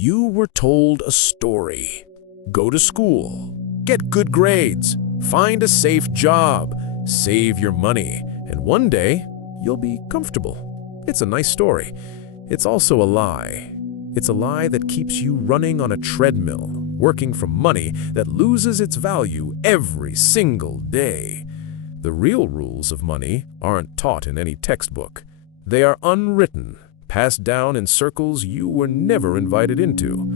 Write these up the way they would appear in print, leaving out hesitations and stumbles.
You were told a story. Go to school, get good grades, find a safe job, save your money, and one day you'll be comfortable. It's a nice story. It's also a lie. It's a lie that keeps you running on a treadmill, working for money that loses its value every single day. The real rules of money aren't taught in any textbook. They are unwritten, passed down in circles you were never invited into.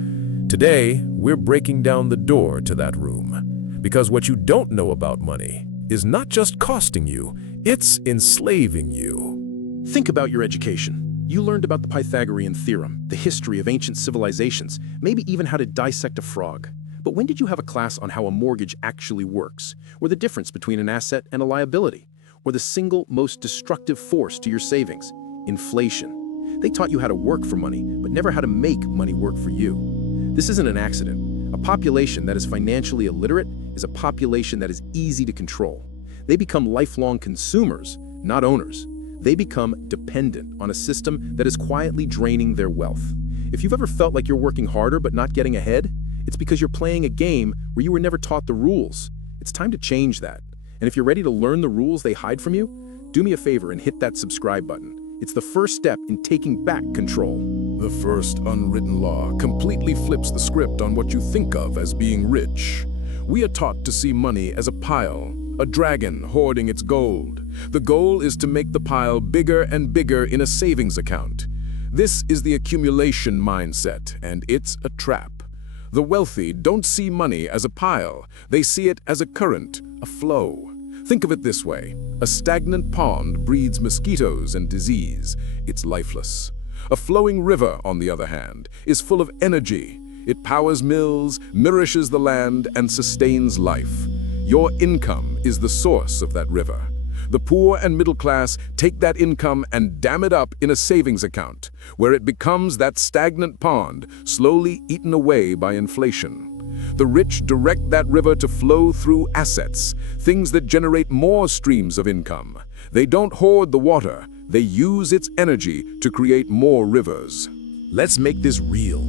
Today, we're breaking down the door to that room. Because what you don't know about money is not just costing you, it's enslaving you. Think about your education. You learned about the Pythagorean theorem, the history of ancient civilizations, maybe even how to dissect a frog. But when did you have a class on how a mortgage actually works, or the difference between an asset and a liability, or the single most destructive force to your savings, inflation? They taught you how to work for money, but never how to make money work for you. This isn't an accident. A population that is financially illiterate is a population that is easy to control. They become lifelong consumers, not owners. They become dependent on a system that is quietly draining their wealth. If you've ever felt like you're working harder but not getting ahead, it's because you're playing a game where you were never taught the rules. It's time to change that. And if you're ready to learn the rules they hide from you, do me a favor and hit that subscribe button. It's the first step in taking back control. The first unwritten law completely flips the script on what you think of as being rich. We are taught to see money as a pile, a dragon hoarding its gold. The goal is to make the pile bigger and bigger in a savings account. This is the accumulation mindset, and it's a trap. The wealthy don't see money as a pile. They see it as a current, a flow. Think of it this way. A stagnant pond breeds mosquitoes and disease. It's lifeless. A flowing river, on the other hand, is full of energy. It powers mills, nourishes the land, and sustains life. Your income is the source of that river. The poor and middle class take that income and dam it up in a savings account, where it becomes that stagnant pond, slowly eaten away by inflation. The rich direct that river to flow through assets, things that generate more streams of income. They don't hoard the water, they use its energy to create more rivers. Let's make this real.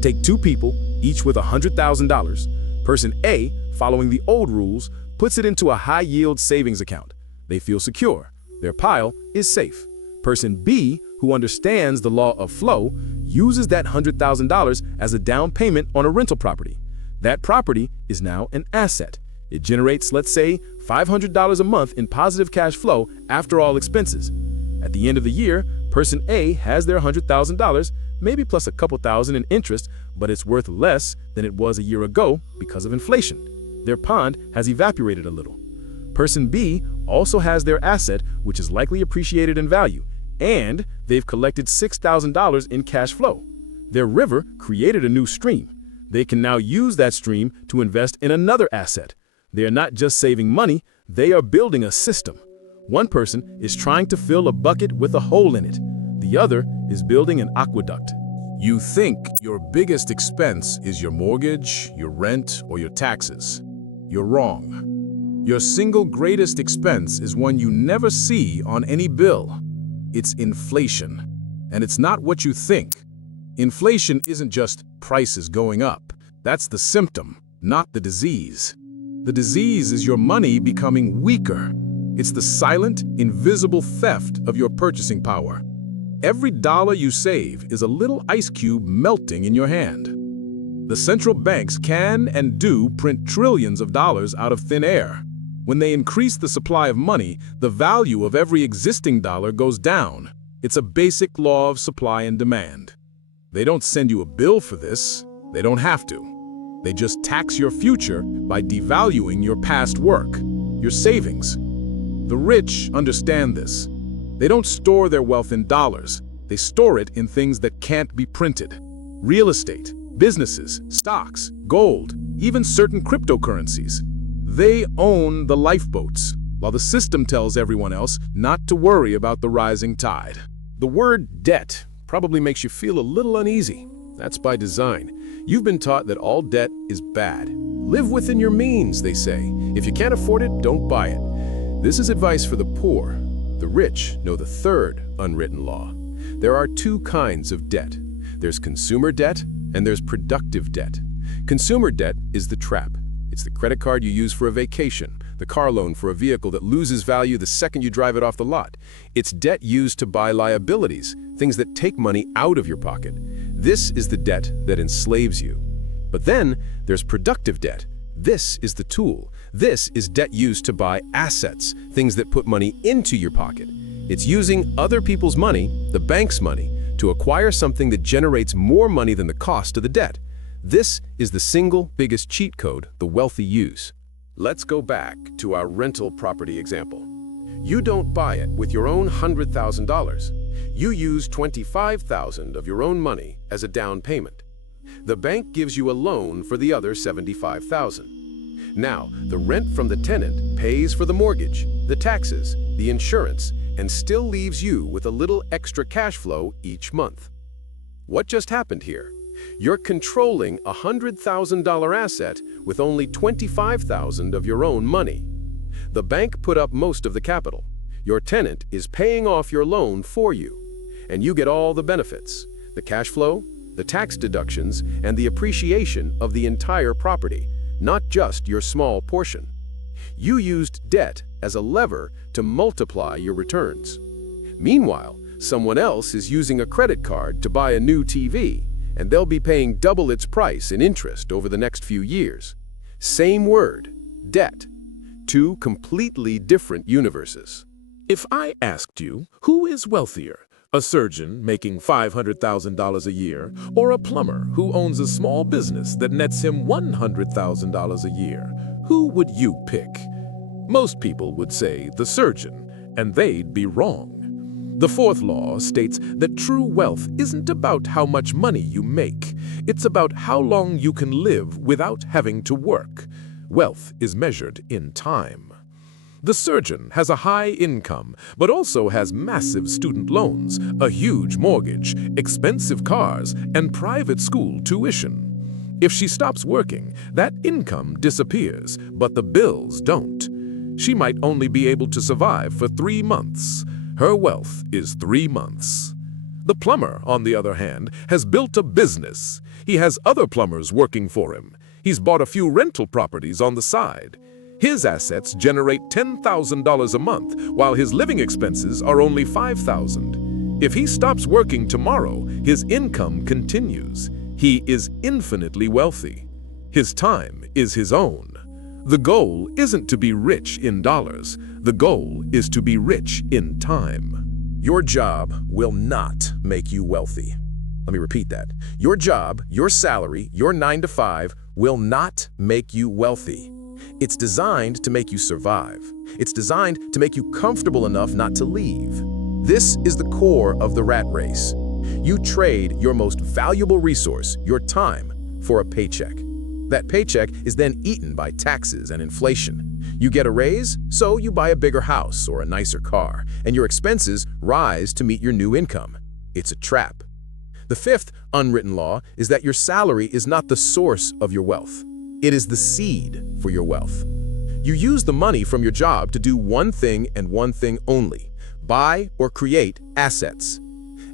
Take two people, each with $100,000. Person A, following the old rules, puts it into a high-yield savings account. They feel secure. Their pile is safe. Person B, who understands the law of flow, uses that $100,000 as a down payment on a rental property. That property is now an asset. It generates, let's say, $500 a month in positive cash flow after all expenses. At the end of the year, person A has their $100,000, maybe plus a couple thousand in interest, but it's worth less than it was a year ago because of inflation. Their pond has evaporated a little. Person B also has their asset, which is likely appreciated in value, and they've collected $6,000 in cash flow. Their river created a new stream. They can now use that stream to invest in another asset. They are not just saving money, they are building a system. One person is trying to fill a bucket with a hole in it. The other is building an aqueduct. You think your biggest expense is your mortgage, your rent, or your taxes. You're wrong. Your single greatest expense is one you never see on any bill. It's inflation. And it's not what you think. Inflation isn't just prices going up. That's the symptom, not the disease. The disease is your money becoming weaker. It's the silent, invisible theft of your purchasing power. Every dollar you save is a little ice cube melting in your hand. The central banks can and do print trillions of dollars out of thin air. When they increase the supply of money, the value of every existing dollar goes down. It's a basic law of supply and demand. They don't send you a bill for this. They don't have to. They just tax your future by devaluing your past work, your savings. The rich understand this. They don't store their wealth in dollars. They store it in things that can't be printed. Real estate, businesses, stocks, gold, even certain cryptocurrencies. They own the lifeboats, while the system tells everyone else not to worry about the rising tide. The word debt probably makes you feel a little uneasy. That's by design. You've been taught that all debt is bad. Live within your means, they say. If you can't afford it, don't buy it. This is advice for the poor. The rich know the third unwritten law. There are two kinds of debt. There's consumer debt And there's productive debt. Consumer debt is the trap. It's the credit card you use for a vacation, the car loan for a vehicle that loses value the second you drive it off the lot. It's debt used to buy liabilities, things that take money out of your pocket. This is the debt that enslaves you. But then there's productive debt. This is the tool. This is debt used to buy assets, things that put money into your pocket. It's using other people's money, the bank's money, to acquire something that generates more money than the cost of the debt. This is the single biggest cheat code the wealthy use. Let's go back to our rental property example. You don't buy it with your own $100,000. You use $25,000 of your own money as a down payment. The bank gives you a loan for the other $75,000. Now, the rent from the tenant pays for the mortgage, the taxes, the insurance, and still leaves you with a little extra cash flow each month. What just happened here? You're controlling a $100,000 asset with only $25,000 of your own money. The bank put up most of the capital. Your tenant is paying off your loan for you, and you get all the benefits, the cash flow, the tax deductions, and the appreciation of the entire property, not just your small portion. You used debt as a lever to multiply your returns. Meanwhile, someone else is using a credit card to buy a new TV, and they'll be paying double its price in interest over the next few years. Same word, debt. Two completely different universes. If I asked you, who is wealthier? A surgeon making $500,000 a year, or a plumber who owns a small business that nets him $100,000 a year, who would you pick? Most people would say the surgeon, and they'd be wrong. The fourth law states that true wealth isn't about how much money you make. It's about how long you can live without having to work. Wealth is measured in time. The surgeon has a high income, but also has massive student loans, a huge mortgage, expensive cars, and private school tuition. If she stops working, that income disappears, but the bills don't. She might only be able to survive for 3 months. Her wealth is 3 months. The plumber, on the other hand, has built a business. He has other plumbers working for him. He's bought a few rental properties on the side. His assets generate $10,000 a month, while his living expenses are only $5,000. If he stops working tomorrow, his income continues. He is infinitely wealthy. His time is his own. The goal isn't to be rich in dollars. The goal is to be rich in time. Your job will not make you wealthy. Let me repeat that. Your job, your salary, your 9 to 5 will not make you wealthy. It's designed to make you survive. It's designed to make you comfortable enough not to leave. This is the core of the rat race. You trade your most valuable resource, your time, for a paycheck. That paycheck is then eaten by taxes and inflation. You get a raise, so you buy a bigger house or a nicer car, and your expenses rise to meet your new income. It's a trap. The fifth unwritten law is that your salary is not the source of your wealth. It is the seed for your wealth. You use the money from your job to do one thing and one thing only: buy or create assets.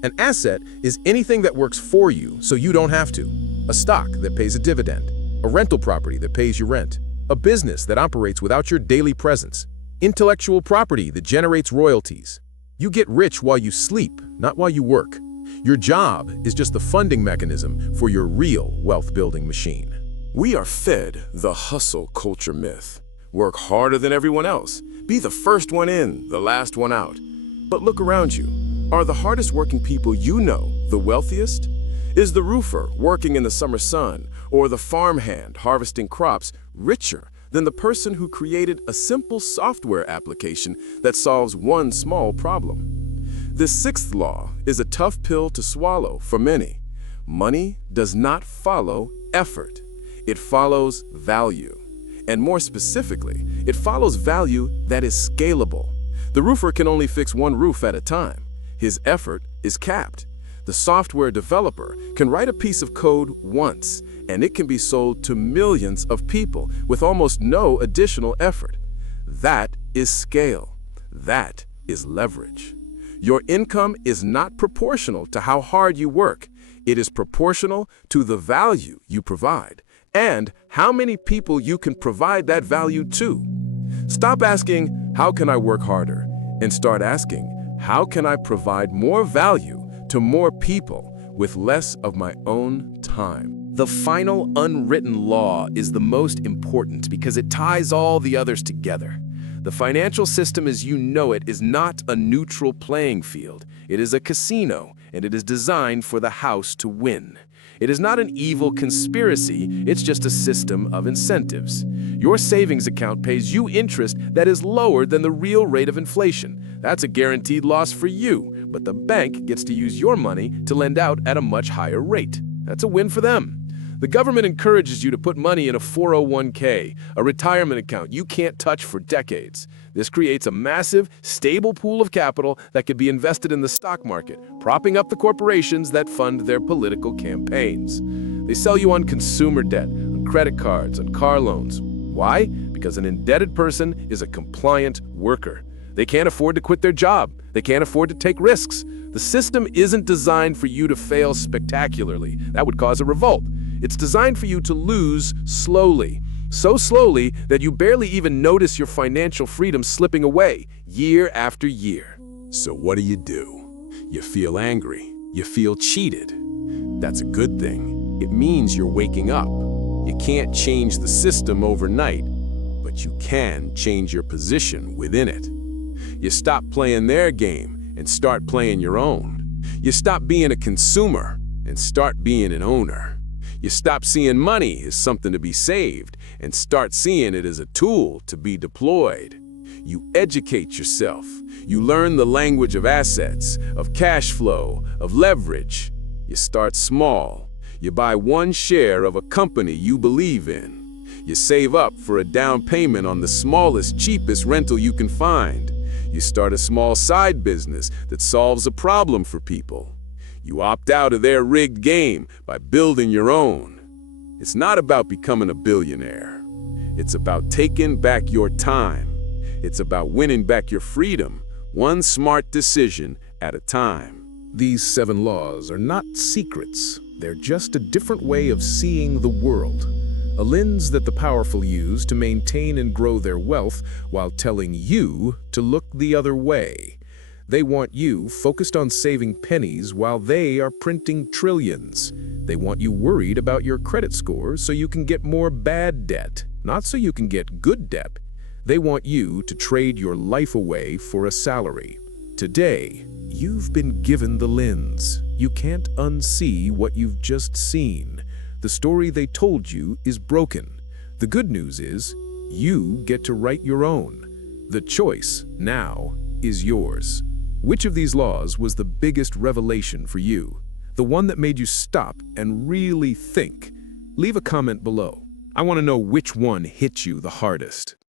An asset is anything that works for you so you don't have to. A stock that pays a dividend, a rental property that pays you rent, a business that operates without your daily presence, intellectual property that generates royalties. You get rich while you sleep, not while you work. Your job is just the funding mechanism for your real wealth-building machine. We are fed the hustle culture myth. Work harder than everyone else. Be the first one in, the last one out. But look around you. Are the hardest working people you know the wealthiest? Is the roofer working in the summer sun or the farmhand harvesting crops richer than the person who created a simple software application that solves one small problem? This sixth law is a tough pill to swallow for many. Money does not follow effort. It follows value. And more specifically, it follows value that is scalable. The roofer can only fix one roof at a time. His effort is capped. The software developer can write a piece of code once, and it can be sold to millions of people with almost no additional effort. That is scale. That is leverage. Your income is not proportional to how hard you work. It is proportional to the value you provide and how many people you can provide that value to. Stop asking, how can I work harder? And start asking, how can I provide more value to more people with less of my own time? The final unwritten law is the most important because it ties all the others together. The financial system as you know it is not a neutral playing field. It is a casino, and it is designed for the house to win. It is not an evil conspiracy, it's just a system of incentives. Your savings account pays you interest that is lower than the real rate of inflation. That's a guaranteed loss for you, but the bank gets to use your money to lend out at a much higher rate. That's a win for them. The government encourages you to put money in a 401k, a retirement account you can't touch for decades. This creates a massive, stable pool of capital that could be invested in the stock market, propping up the corporations that fund their political campaigns. They sell you on consumer debt, on credit cards, on car loans. Why? Because an indebted person is a compliant worker. They can't afford to quit their job. They can't afford to take risks. The system isn't designed for you to fail spectacularly. That would cause a revolt. It's designed for you to lose slowly, so slowly that you barely even notice your financial freedom slipping away year after year. So what do? You feel angry. You feel cheated. That's a good thing. It means you're waking up. You can't change the system overnight, but you can change your position within it. You stop playing their game and start playing your own. You stop being a consumer and start being an owner. You stop seeing money as something to be saved and start seeing it as a tool to be deployed. You educate yourself. You learn the language of assets, of cash flow, of leverage. You start small. You buy one share of a company you believe in. You save up for a down payment on the smallest, cheapest rental you can find. You start a small side business that solves a problem for people. You opt out of their rigged game by building your own. It's not about becoming a billionaire. It's about taking back your time. It's about winning back your freedom, one smart decision at a time. These 7 laws are not secrets. They're just a different way of seeing the world. A lens that the powerful use to maintain and grow their wealth while telling you to look the other way. They want you focused on saving pennies while they are printing trillions. They want you worried about your credit score so you can get more bad debt, not so you can get good debt. They want you to trade your life away for a salary. Today, you've been given the lens. You can't unsee what you've just seen. The story they told you is broken. The good news is, you get to write your own. The choice, now, is yours. Which of these laws was the biggest revelation for you? The one that made you stop and really think? Leave a comment below. I want to know which one hit you the hardest.